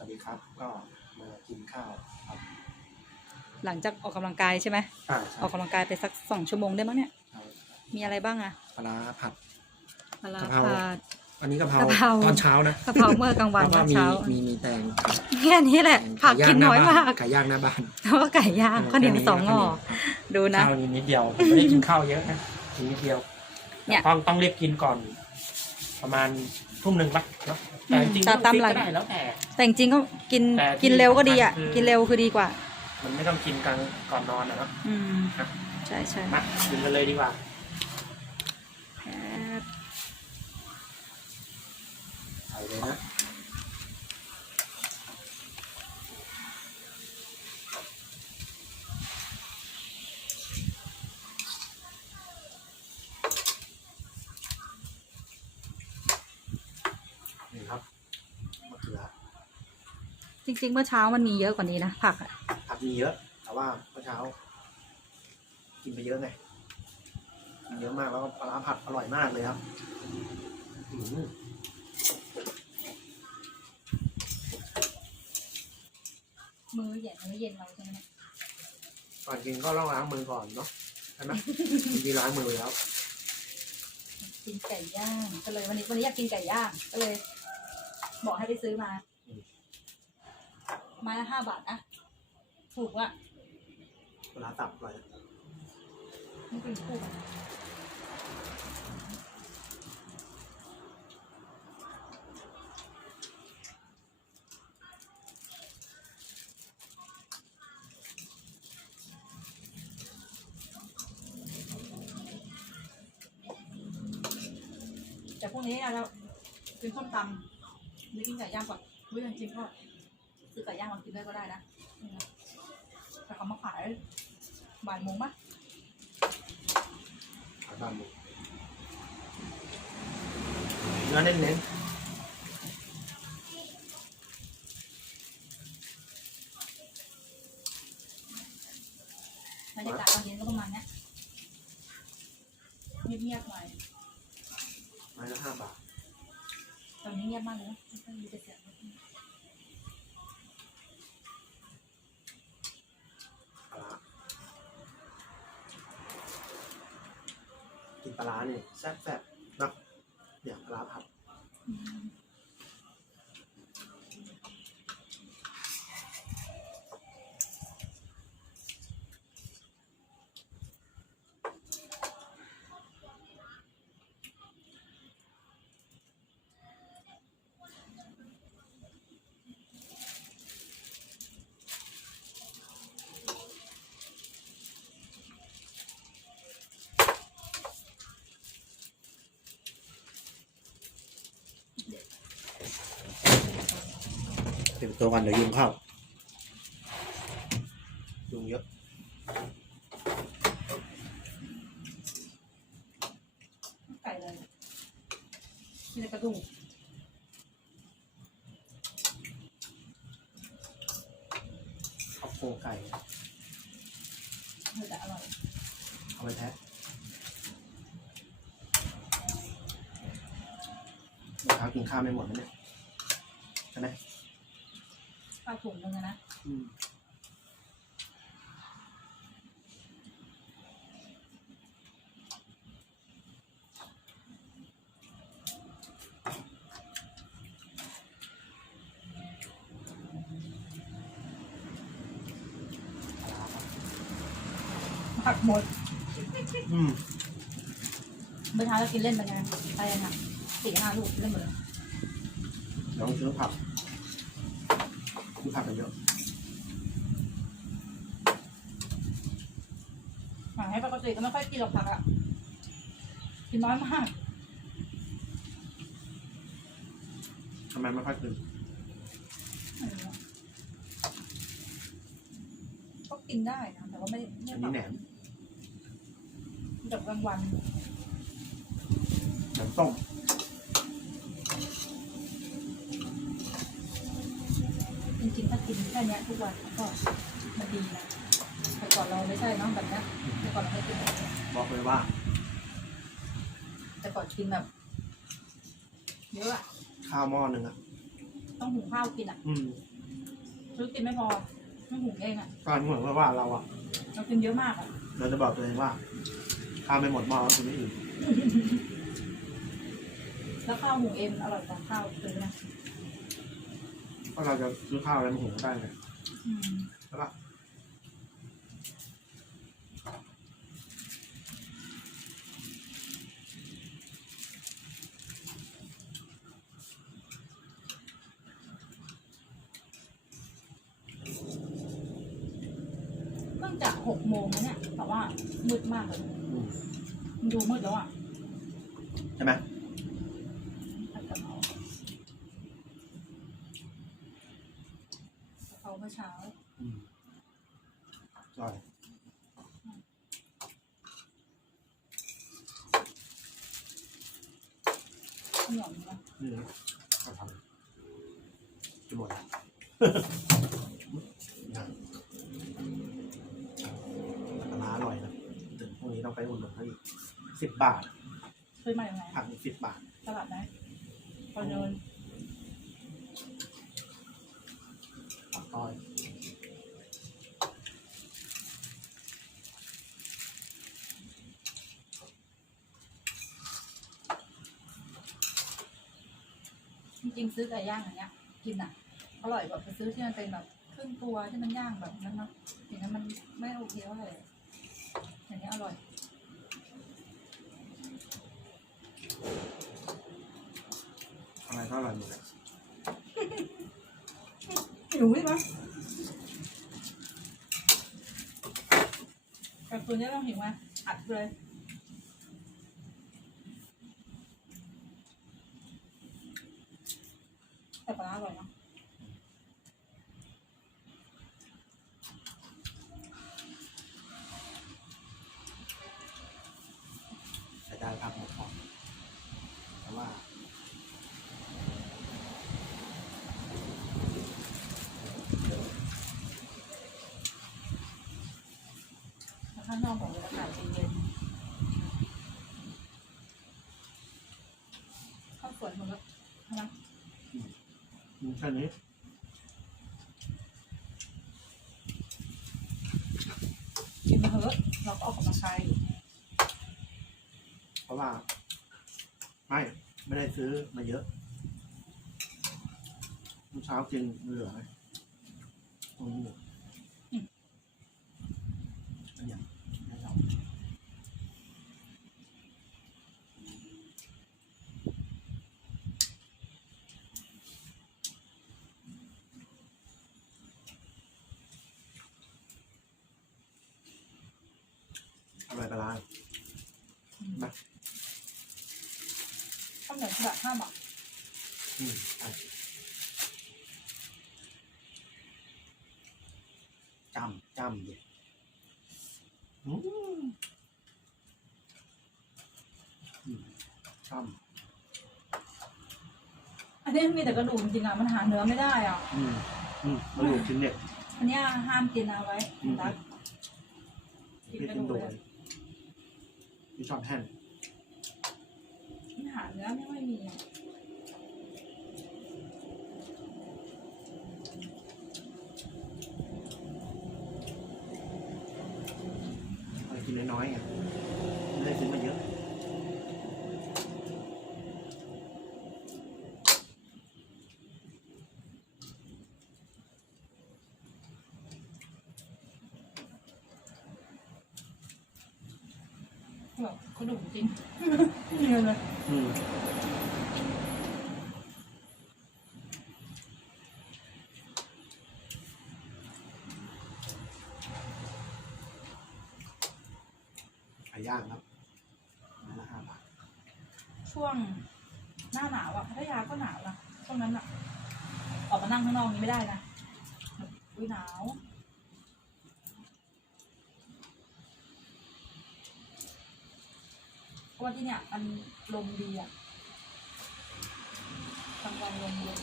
สวัสดีครับ ก็มากินข้าวครับหลังจากออกกำลังกายใช่ไหมอ่าใช่ออกกำลังกายไปสักสองชั่วโมงได้มั้งเนี่ยใช่มีอะไรบ้างอะปลาร้าผัด ปลาร้ากะเพราผัด อันนี้กะเพรากะเพรา ตอนเช้านะกะเพราเมื่อกลางวันแล้วก็ตอนมีเช้ามีมีแตงแค่นี้แหละ ผักกินน้อยมากไก่ย่างหน้าบ้านเพราะว่าไก่ย่างข้าวเหนียวสองห่อดูนะ ข้าวนิดเดียวผมไม่ได้กินข้าวเยอะนะกินนิดเดียวเนี่ย ต้องต้องรีบกินก่อน ประมาณ ทุ่มหนึ่งปะเนาะแต่จริงๆตาก็ตามฟิกหลังก็ได้แล้วแต่ แต่จริงๆก็กินแต่ที่กินเร็วก็ดีอะ สำคัญคือ กินเร็วคือดีกว่า มันไม่ต้องกินกลางก่อนนอนนะเนาะอืมครับใช่ใช่มากินกันเลยดีกว่าแป๊บใส่เลยนะนี่ครับมะเขือ จริง ๆ เมื่อเช้ามันมีเยอะกว่านี้นะผักอะผักมีเยอะ แต่ว่าเมื่อเช้า กินไปเยอะไงกินเยอะมากแล้วก็ปลาร้าผัดอร่อยมากเลยครับอืมมือเย็นมือเย็นเราใช่ไหมก่อนกินก็ต้องล้างมือก่อนเนาะใช่ไหมจริงๆล้างมือแล้วกินไก่ย่างก็เลยวันนี้วันนี้อยากกินไก่ย่างก็เลย บอกให้ไปซื้อมาอืม ไมาละห้าบาทนะถูกว่ะเวลาตับอร่อยนี่เป็นคู่กันแต่พวกนี้เรากินส้มตำหรือกินไก่ย่างก่อนเฮ้ยจริงๆก็ ซื้อไก่ย่างมากินด้วยก็ได้นะนี่นะแต่เขามาขายบ่ายโมงปะขายบ้านหมูเนื้อเน้นบรรยากาศตอนเย็นก็ประมาณเนี้ยเงียบๆหน่อยๆไม้ละห้าบาทตอนนี้เงียบมากเลยนะไม่ค่อยมีแต่เสียงรถ ปลาร้ากิน ปลาร้าเนี่ยแซ่บๆเนาะเนี่ยปลาร้าผัด ต็มตัวกันเดี๋ยวยุงเข้า ยุงเยอะไก่เลยมีแต่กระดูกข้าวโพดไก่มีแต่อร่อยเอาไปแพ็คเมื่อเช้ากินข้าวไม่หมดนะเนี่ยใช่ไหม ข้าวถุงนึงอะนะอืมปลาร้าครับผักหมดอืมเมื่อเช้าเรากินเล่นไปไงไปกันค่ะสี่ห้าลูกเล่นหมดเลย ลองซื้อผัก ซื้อผักกันเยอะหมายให้ปกติก็ไม่ค่อยกินหรอกผักอะ กินน้อยมากทำไมไม่ค่อยกินไม่รู้อะก็กินได้นะแต่ว่าไม่ไม่อันนี้แหนมแบบกลางวันแหนมต้ม ริงๆถ้ากินแค่เนี้ยทุกวันก็มันดีนะแต่ก่อนเราไม่ใช่เน้องแบบเนี้ยแต่ก่อนเราไม่กินแบบเนี้ยบอกเลยว่า แต่ก่อนกินแบบเยอะอะข้าวหม้อหนึ่งอะต้องหุงข้าวกินอะอืมซื้อกินไม่พอต้องหุงเองอะก็เหมือนกับว่าเราอะเรากินเยอะมากอะเราจะบอกตัวเองว่าข้าวไม่หมดหม้อก็คือไม่อิ่มแล้วข้าวหุงเองมันอร่อยกว่าข้าวซื้อนะเพ ราะเราจะซื้อข้าวอะไรมาหุงก็ได้ไงอืมใช่ปะเพิ่งจะหกโมงนะเนี่ยแต่ว่ามืดมากเลยอืมมันดูมืดแล้วอะ ใช่ไหม ผัดกะเพรากะเพราเมื่อเช้า อืมใช่ ขนม นะนี่ข้าวทำจะหมดแล้วยังปลาร้าอร่อยนะถึงพรุ่งนี้ต้องไปอุ่นหนุนเขาอีกสิบบาทซื้อมาอย่างไรผักอีกสิบบาทตลาดไหนพอเดินผักต้อย จริงๆซื้อไก่ย่างอย่างเงี้ย กินอะ อร่อยกว่าไปซื้อที่มันเป็นแบบครึ่งตัวที่มันย่างแบบนั้นนะอย่างนั้นมันไม่โอเคเท่าไหร่อย่างนี้อร่อยอะไรก็อร่อยหมดเลยหิวใช่ไหมแต่ตัวนี้ต้องหิวไหมอัดเลย แต่ปลา ร้าอร่อยเนาะแต่ได้ผักหมดพอแต่ว่าแล้วข้างนอกบอกเลยอากาศเย็นๆเข้าวสวยหมดแล้วใช่ไห มมีแค่นี้กินไปเถอะเราก็ออกกำลังกายอยู่เพราะว่า ไม่ไม่ได้ซื้อมาเยอะเมื่อเช้ากินเหลือไงตรงนี้อยู่อันเนี้ยไม่เอาอร่อยปลาร้า ข้าวเหนียวฉบับห้าบาทอืมใช่จำจำดิอืมอืมจอันนี้มีแต่กระดูกจริงๆอะมันหาเนื้อไม่ได้อะำอืมอืมกระดูกชิ้นเด็ดอันเนี้ยห้ามกินเอาไว้อืมรักกินพี่กระกินดูกโดเลยนพี่ชอบแห้งมันหา เนื้อไม่ค่อยมีอะเอากินน้อยๆไงไม่ได้ซื้อมาเยอะแบบกระดูกจริง เนียเลยอืม ไก่ย่างครับไม้ละห้าบาทช่วงหน้าหนาวอะพัทยาก็หนาวนะช่วงนั้นอะออกมานั่งข้างนอกนี้ไม่ได้นะอุ้ยหนาว เพราะว่าที่เนี่ยมันลมดีอะกลางวันลมเย็น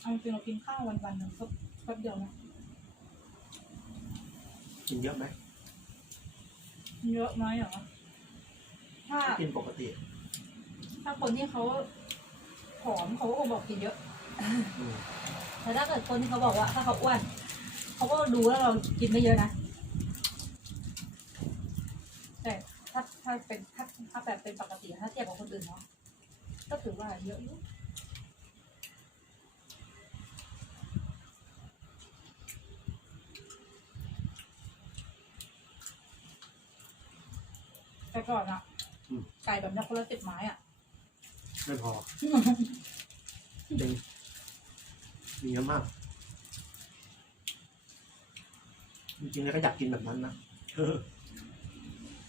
เอาจริงๆเรากินข้าววันวันๆหนึ่งก็แป๊บเดียวนะกินเยอะไหมเยอะน้อยเหรอถ้า กินปกติ ถ้าคนที่เขาผอมเขาก็คงบอกกินเยอะอืมแต่ถ้าเกิดคนที่เขาบอกว่า ถ้าเขาอ้วนเขาก็ดูแล้วเรากินไม่เยอะนะแต่ถ้าถ้าเป็นถ้าถ้าแบบเป็นปกติถ้าเทียบกับคนอื่นเนาะก็ถือว่าเยอะอยู่แต่ก่อนอะไก่แบบนี้คนละสิบไม้อะ ไม่พอจริงมีเยอะมาก จริงๆแล้วก็อยากกินแบบนั้นนะเออ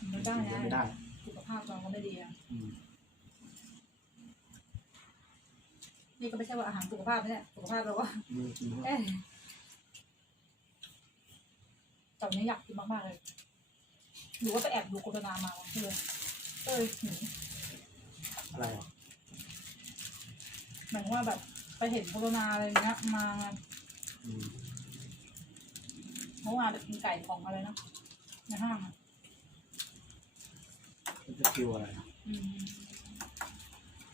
ไม่ได้กินเยอะนะไม่ได้ สุขภาพเราก็ไม่ดีอะอืมนี่ก็ไม่ใช่ว่าอาหารสุขภาพไม่ใช่สุขภาพเราก็อืมกินเยอะเอ๊ะตอนนี้อยากกินมากๆเลยหรือว่าไปแอบดูโฆษณามาเลยเออหนีอะไรอะ หมายถึงว่าแบบไปเห็นโฆษณาอะไรอย่างเงี้ยมาอืมเมื่อวานกินไก่ของอะไรนะในห้างอะมันจะคิวอะไรอะอืม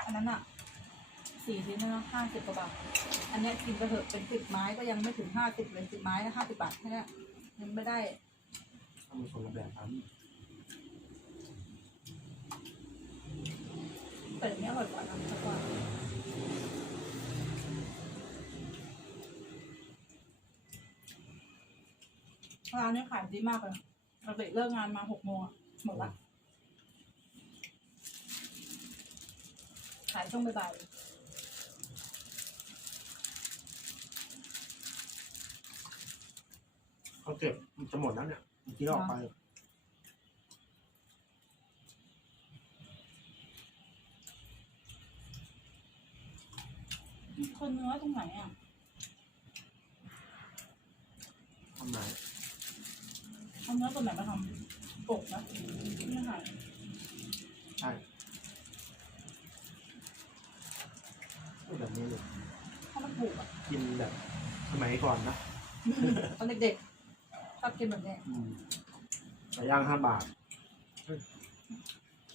อันนั้นอะสี่ชิ้นนะห้าสิบกว่าบาท อันเนี้ยกินไปเถอะเป็นสิบไม้ก็ยังไม่ถึงห้าสิบเลยสิบไม้ห้าสิบบาทแค่เนี้ยยังไม่ได้ต้องมีคนละแบบนั้นแต่อันนี้อร่อยกว่านะแต่กว่า ร้านนี้ขายดีมากเลยปกติเลิกงานมาหกโมงอะหมดละ ขายช่วงบ่ายๆ เขาเก็บมันจะหมดแล้วเนี่ยเมื่อกี้ออกไป คนเนื้อตรงไหนอะ ทำไหน เอาเนื้อตัวไหนมาทำปกนะไม่ขายใช่พูดแบบนี้เลยถ้ามันถูกอะกินแบบสมัยก่อนนะตอนเด็กๆชอบกินแบบนี้อืมไก่ย่างห้าบาท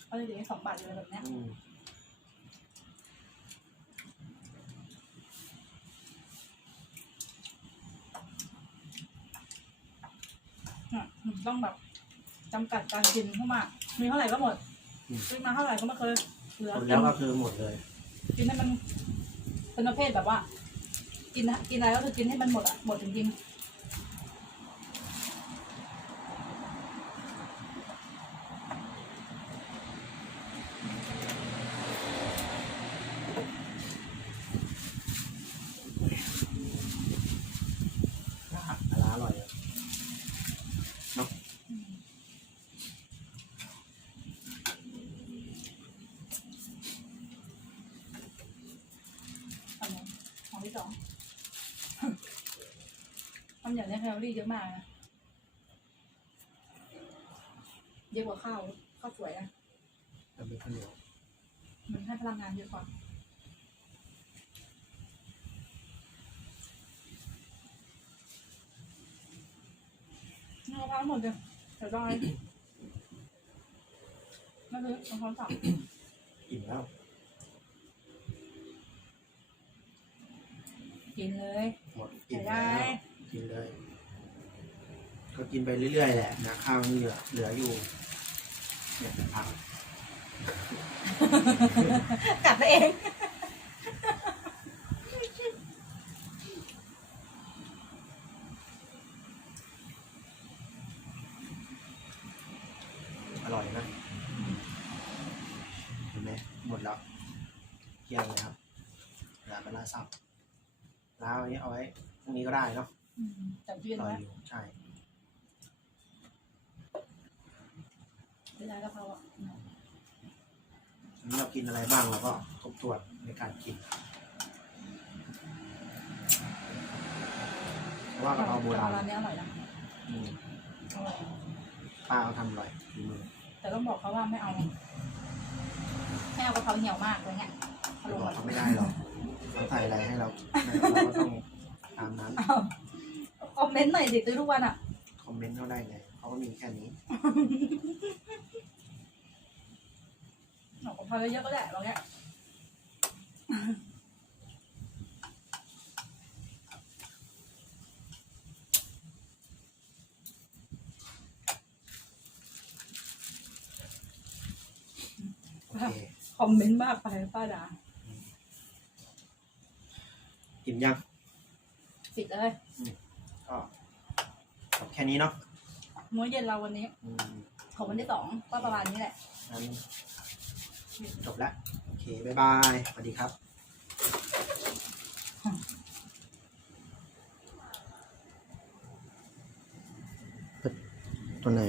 ตอนเด็กๆสองบาทเลยแบบเนี้ย อืม เนี่ย ต้องแบบจำกัดการกินเข้ามามีเท่าไหร่ก็หมดซื้อมาเท่าไหร่ก็ไม่เคยเหลือหมดกิแล้วนก็คือหมดเลยกินให้มันเป็นประเภทแบบว่า กินนะกินอะไรก็คือกินให้มันหมดอะหมดจริง ปลาร้าอร่อยอะ ๆอืมอันนี้ของ ที่สองทำอย่างนี้แคลอรี่เยอะมากนะ เยอะกว่าข้าว ข้าวสวยนะแต่เป็นข้าวเหนียวมันให้พลังงานเยอะกว่าเอาทั้งหมดเลยเดี๋ยวได้นั่นคือทำความสะอาดอิ่มแล้ว กินเลยหมดอิ่มได้แล้วกินเลย ก็กินไปเรื่อยๆแหละนะข้าวนี่เหลือเหลืออยู่เนี่ยเป็นผักกัดไปเอง อร่อยนะเห็นไหมหมดแล้วเกลี้ยงเลยครับเหลือปลาร้าสับ แล้วอันนี้เอาไว้พรุ่งนี้ก็ได้เนาะอืมจับเย็นอร่อยไว้อยู่ใช่ไม่ได้แล้วเขาอะอันนี้เรากินอะไรบ้างเราก็ทบทวนในการกินเพราะว่ากะเพราโบราณร้านนี้อร่อยนะอืมอร่อยป้าเขาทำอร่อยฝีมือแต่ต้องบอกเขาว่าไม่เอาไม่เอากะเพราเหี่ยวมากเลยเนี่ยอเราร่อยเขาไม่ได้หรอก เขาใส่อะไรให้เราเราก็ต้องตามนั้นเอาคอมเมนต์หน่อยสิซื้อทุกวันอะ คอมเมนต์เข้าได้เลยเขาก็มีแค่นี้เอาของพาเยอะๆก็ได้บางอย่างโอเค คอมเมนต์มากไปป้าดา อิ่มยังปิดเลยก็จบแค่นี้เนาะมื้อเย็นเราวันนี้ อืมของวันที่สองก็ประมาณนี้แหละ งั้นจบแล้วโอเคบ๊ายบายสวัสดีครับตัวไหน